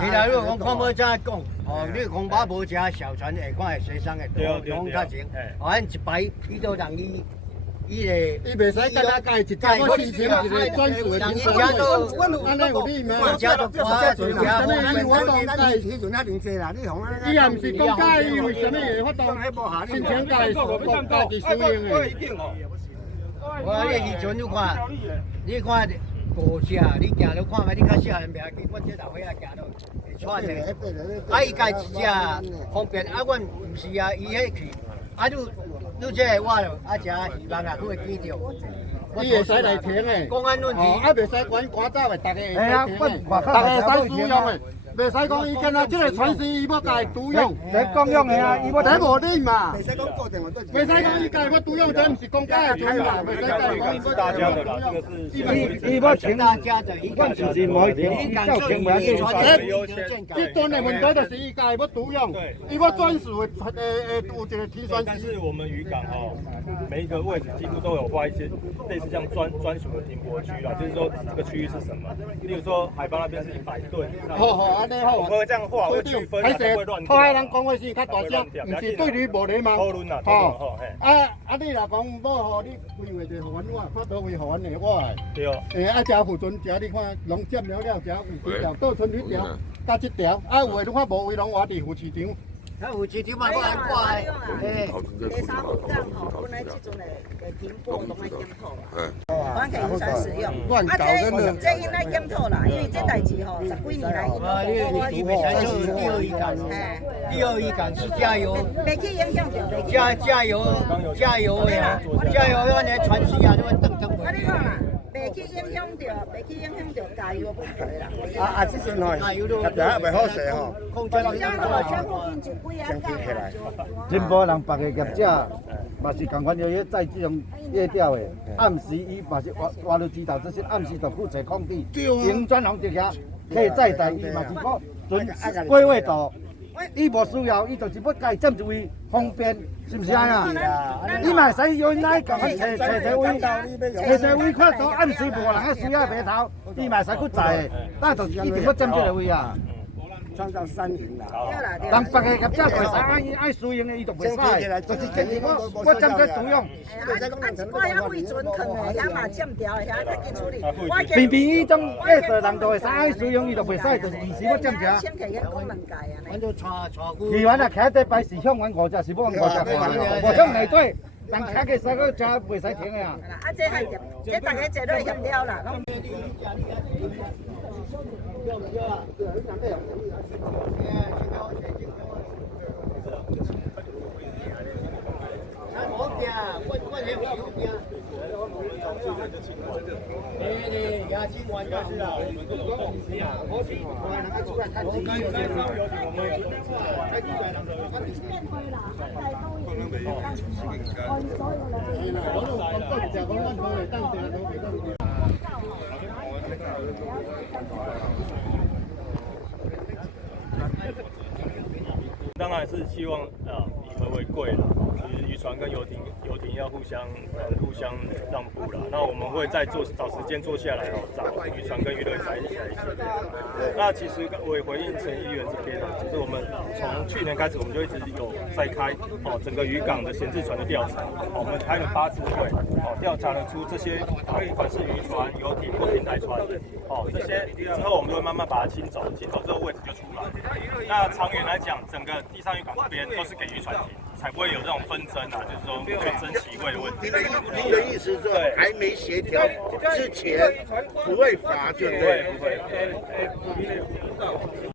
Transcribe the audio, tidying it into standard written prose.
其实如果讲看要怎讲，哦，你讲把无食小船下看会水上的多，讲较前，哦，咱一排伊都让伊袂使干那介一只我申请一个专属的停车位，安尼有理吗？我家都花做家，我当介迄阵啊，零济啦，你红啊！伊也毋是讲介意为什么会发动申请介家己使用的。我你以前你看高车，你行落看觅，你较少人袂记，我这头尾啊行落会喘的。啊，伊家一只方便，啊，阮毋是啊，伊迄去，啊，你这个我咯，啊，食希望啊，佢会见着。伊会使来停的，公安论哦，啊，袂使管赶走的，大家会使停的，大家会使使用的。袂使讲伊今仔即个船是伊要家独用，这公用的啊，伊要这无理嘛。袂使讲固定我对。袂使讲伊家要独用，这毋是公家的船嘛，袂使讲伊是大家的啦，这个是。伊要停大家的，我自己冇停，叫停不要紧。这段的问题就是伊家要独用，伊要专属的有一个停船但是我们渔港哦，每一个位置几乎都有画一些类似这样专属的停泊区啦，就是说这个区域是什么？例如说海邦那边是100吨以上。安尼好。我会这样画，会区分，还是不会乱好海人讲话是较大声，毋是对你无礼貌。讨论啦，吼，你若讲要互你规划就互阮我，看倒位互阮的我的。对哦。啊，食附存食，你看拢占了食有几条，倒剩几条，加一条。啊，有诶你看无位拢活伫副市场。那有市场嘛，我来挂的。第三号港吼，本来即阵的停泊拢爱检讨啦，我可以无权使用。这应该检讨啦，因为这代志吼10几年来，你袂使做第二渔港，第二渔港是加油，袂去影响着，加油的啊，加油那个船时啊，就会蹬蹬啊，你看啦，袂去影响着加油问题啦。即阵吼，特别袂好势吼，升级起来。真无人别个业者，嘛是共款有迄载这种夜钓的，暗时伊嘛是挖入指导这些，暗时就去找空地，营转红这遐可以载台，伊嘛是讲准规划度。伊无需要，伊就是要家占一位方便，是毋是安啊？你嘛使用来共阮找位，看到暗时无人啊需要码头，伊嘛使去载的，但就是一定要占这个位啊。创造3赢啦。人别个业者袂使爱使用的，伊就袂使，就是建议我占这独用。我遐位船囥的遐嘛占条的遐，赶紧处理。偏偏伊种艺术人就会使爱使用，伊就袂使，就是意思要占这。先摕遐讲2届啊。阮就带鱼丸啊，徛在摆是向阮5只，是要阮5只，无向内底，人徛个3个只袂使停的啊。啊，这还协，这大家坐落协调啦。当然是希望以和为贵啦。其实渔船跟游艇要互相让步啦。那我们会再找时间坐下来找渔船跟娱乐在一起。那其实我也回应陈议员这边就是我们从去年开始，我们就一直有在开整个渔港的闲置船的调查。我们开了8次会，调查得出这些不管是渔船、游艇或平台船，这些之后我们就会慢慢把它清走，清走之后位置就出来。那长远来讲，整个第3渔港这边都是给渔船停，才不会有这种纷争啊，就是说去争旗位的问题。您的意思是还没协调之前不会罚，对不对？不会。